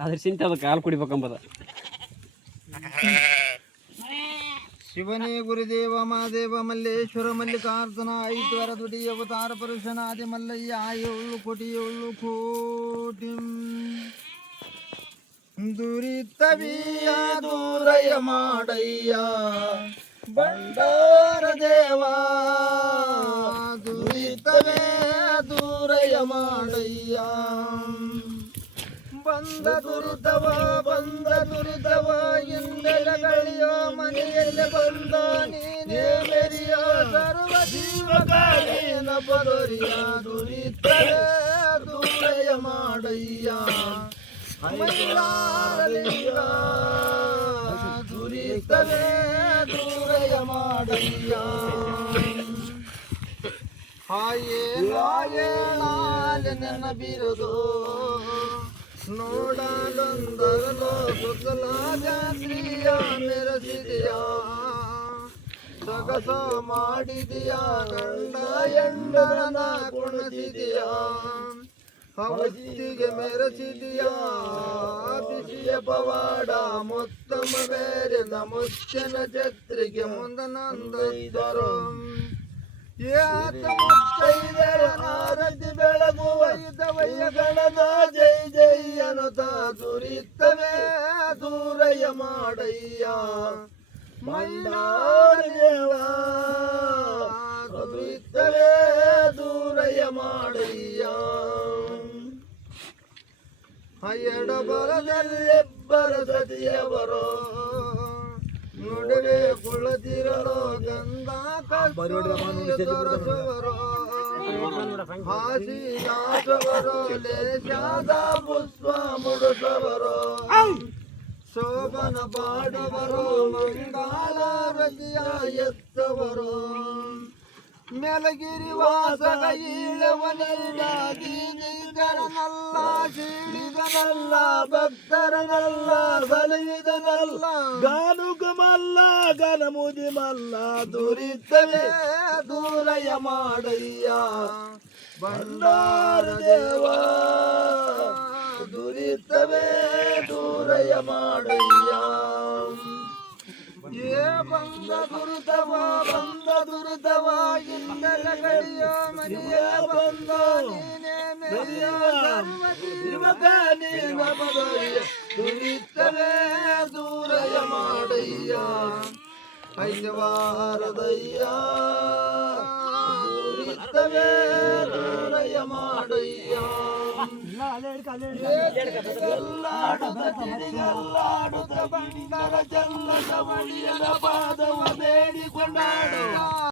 ಅದ್ರ ಚಿಂತೆ ಅದಕ್ಕೆ ಹಾಲು ಕುಡಿಬೇಕಂಬದ. ಶಿವನೇ ಗುರುದೇವ ಮಹಾದೇವ ಮಲ್ಲೇಶ್ವರ ಮಲ್ಲಿಕಾರ್ಜುನ ಐದ್ವರ ದುಡಿ ಅವತಾರ ಪುರುಷನಾದಿ ಮಲ್ಲಯ್ಯ 7 ಕೋಟಿ ದುರಿತವಿಯ ದೂರಯ ಮಾಡಯ್ಯ ಬಂಡಾರ ದೇವ ದುರಿತವೇ ದೂರಯ ಮಾಡಯ್ಯ ಬಂದ ದುರಿತವ ಎಂದೆಲೆಗಳಿಯೋ ಮನೆಯಲ್ಲಿ ಬಂದ ನೀನೇ ಮೆರಿಯ ಸರ್ವ ಜೀವಕಾಲೀನ ಪದರಿಯ ದುರಿತವೇ ದೂರಯ ಮಾಡಯ್ಯ ಮೈಲಾರಲಿಂಗ ದುರಿತವೇ ದೂರಯ ಮಾಡಯ್ಯ ಹಾಯೇ ನನ್ನ ಬಿರುದು ನೋಡಲೊಂದರಲೋ ಸುತ್ತಲ ಜಾತ್ರಿಯ ಮೆರೆಸಿದೆಯ ಸೊಗಸ ಮಾಡಿದೆಯ ಗಂಡ ಎಂಡನ ಕುಣಿಸಿದೆಯ ಹೊತ್ತಿಗೆ ಮೆರೆಸಿದೆಯ ಬಿಸಿಯ ಪವಾಡ ಮೊತ್ತಮ ಬೇರೆದ ಮುಚ್ಚನ ಛತ್ರಿಗೆ ಮುಂದನಂದೈದರು ಆರತಿ ಬೆಳಗುವ ಗಣದ ಜೈ ಜೈ ಅನುತ ದುರಿತವೇ ದೂರಯ ಮಾಡಯ್ಯ ಮಂಡಾರ ದೇವ ದುರಿತವೇ ದೂರಯ ಮಾಡಯ್ಯ ಎಡಬರದಲ್ಲೆಬ್ಬರ ಸತಿಯವರೋ ನುಡಿವೆ ಕುಳತಿರಲೋ ಗಂಧ ಕಸ್ತೂರಸವರೋ ಹಾಸಿನಾಥವರೋ ಲೇಷಾದ ಪುಷ್ಪ ಮುಡುಸವರೋ ಶೋಭನ ಪಾಡವರೋ ಮಂಗಳಾರತಿಯ ಎತ್ತವರೋ ಮೇಲಗಿರಿ ವಾಸಗ ಈಳವನಲ್ಲ ದೀನಿಗರನಲ್ಲ ಶೀಳಿಗನಲ್ಲ ಭಕ್ತರನಲ್ಲ ಸಲಹಿದನಲ್ಲ ಗಾನುಗಮಲ್ಲ ಗನಮುದಿಮಲ್ಲ ದುರಿತವೇ ದೂರಯ ಮಾಡಯ್ಯ ಬಂಡಾರ ದೇವ ದುರಿತವೇ ದೂರಯ ಮಾಡಯ್ಯ ಬಂದ ದುರಿತವ ಇನ್ನೆಲೆಗಳಿಯೋ ಮನೆಯ ಬಂದ ನೀನೇ ಮೆರೆಯೋ ಸರ್ವಜೀವಕಾಲೀನ ಪದರಿಯ ದುರಿತವೇ ದೂರಯ ಮಾಡಯ್ಯ ಐದವಾರದಯ್ಯ ದುರಿತವೇ ದೂರಯ ಮಾಡಯ್ಯ ಎಲ್ಲಾಡುತ್ತ ಬಂದರ ಚಲ್ಲ ಸವಳಿಯದ ಪಾದವ ಬೇಡಿಕೊಂಡಾಡುವ